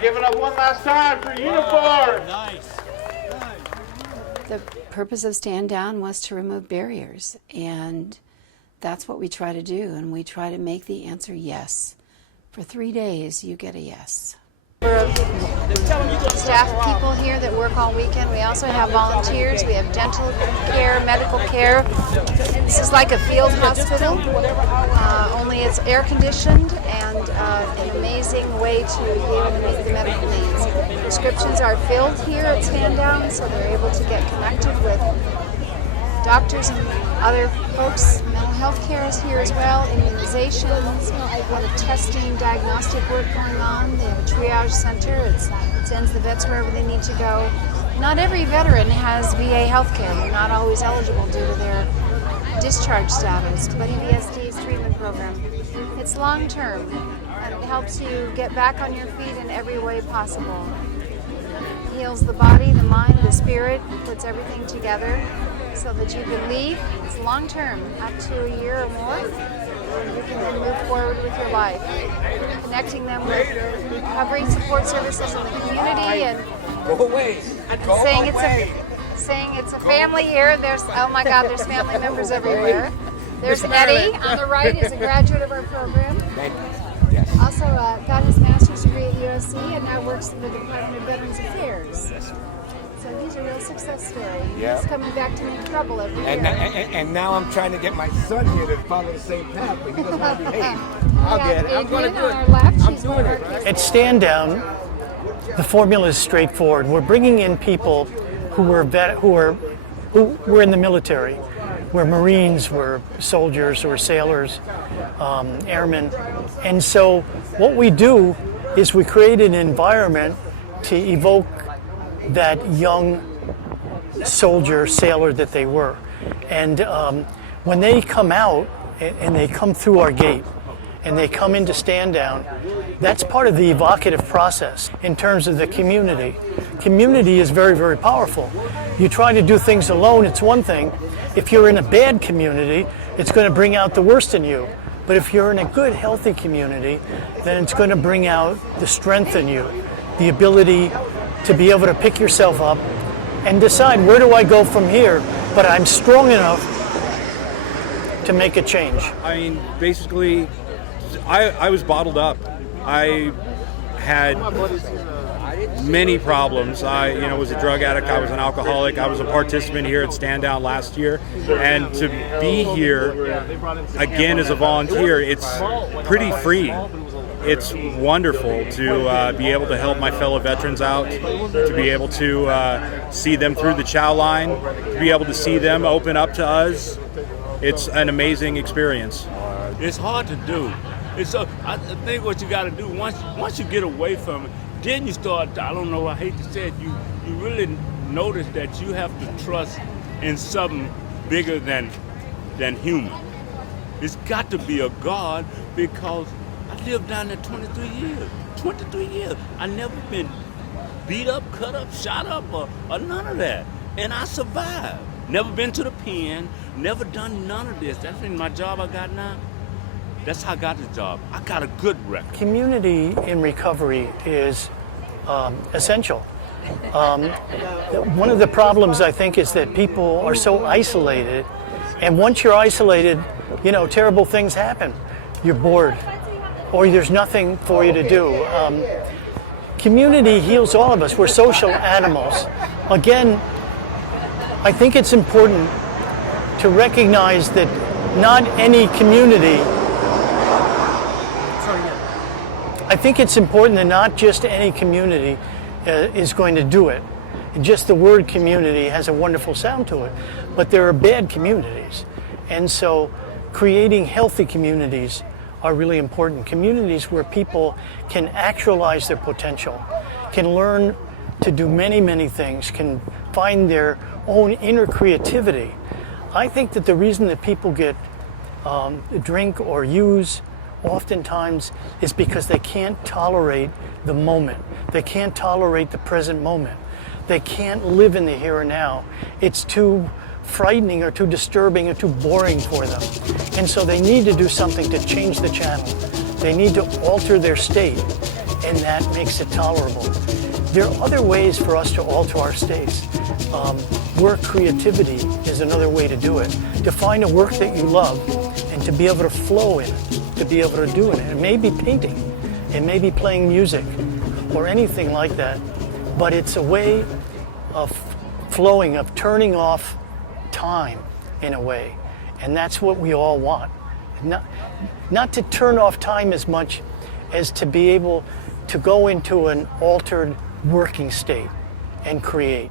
Give it up one last time for uniform. Nice. The purpose of Stand Down was to remove barriers, and that's what we try to do, and we try to make the answer yes. For 3 days, you get a yes. Staff people here that work all weekend. We also have volunteers. We have dental care, medical care. This is like a field hospital, only it's air conditioned and an amazing way to be able to meet the medical needs. Prescriptions are filled here at Stand Down, so they're able to get connected with doctors and other folks. Mental health care is here as well, immunizations, a lot of testing, diagnostic work going on. They have a triage center. It sends the vets wherever they need to go. Not every veteran has VA health care. They're not always eligible due to their discharge status, but PTSD's treatment program. It's long term, and it helps you get back on your feet in every way possible. It heals the body, the mind, the spirit, puts everything together so that you can leave. It's long term, up to a year or more. You can then move forward with your life. Connecting them with recovery support services in the community and saying it's a family here. There's, oh my God, there's family members everywhere. There's Eddie on the right, is a graduate of our program. Also got his master's degree at USC and now works in the Department of Veterans Affairs. So he's a real success story. Yeah. He's coming back to make trouble every year. And now I'm trying to get my son here to follow the same path, but he doesn't want to behave. I'll get it. I'm going to do it. On our left, I'm she's doing one of it. our kids. At Stand Down, the formula is straightforward. We're bringing in people who were in the military. We're Marines, we're soldiers, we're sailors, airmen. And so what we do is we create an environment to evoke that young soldier, sailor that they were. And when they come out and they come through our gate and they come into Stand Down, that's part of the evocative process in terms of the community. Community is very, very powerful. You try to do things alone, it's one thing. If you're in a bad community, it's going to bring out the worst in you. But if you're in a good, healthy community, then it's going to bring out the strength in you, the ability to be able to pick yourself up and decide, where do I go from here? But I'm strong enough to make a change. I mean, basically, I was bottled up. I had many problems. I was a drug addict. I was an alcoholic. I was a participant here at Stand Down last year. And to be here again as a volunteer, it's pretty free. It's wonderful to be able to help my fellow veterans out, to be able to see them through the chow line, to be able to see them open up to us. It's an amazing experience. It's hard to do. I think what you got to do, once you get away from it, then you start, I don't know, I hate to say it, you really notice that you have to trust in something bigger than human. It's got to be a God, because I lived down there 23 years. 23 years. I never been beat up, cut up, shot up, or none of that. And I survived. Never been to the pen, never done none of this. That's my job I got now. That's how I got this job. I got a good record. Community in recovery is essential. One of the problems, I think, is that people are so isolated, and once you're isolated, terrible things happen. You're bored, or there's nothing for you to do. Community heals all of us. We're social animals. Again, I think it's important to recognize that not any community, I think it's important that not just any community is going to do it. Just the word community has a wonderful sound to it, but there are bad communities. And so creating healthy communities are really important. Communities where people can actualize their potential, can learn to do many, many things, can find their own inner creativity. I think that the reason that people get drink or use oftentimes is because they can't tolerate the moment. They can't tolerate the present moment. They can't live in the here and now. It's too frightening or too disturbing or too boring for them. And so they need to do something to change the channel. They need to alter their state. and that makes it tolerable. There are other ways for us to alter our states. Work creativity is another way to do it. To find a work that you love and to be able to flow in it, to be able to do it. It may be painting, it may be playing music, or anything like that, but it's a way of flowing, of turning off time in a way, and that's what we all want. Not to turn off time as much as to be able to go into an altered working state and create.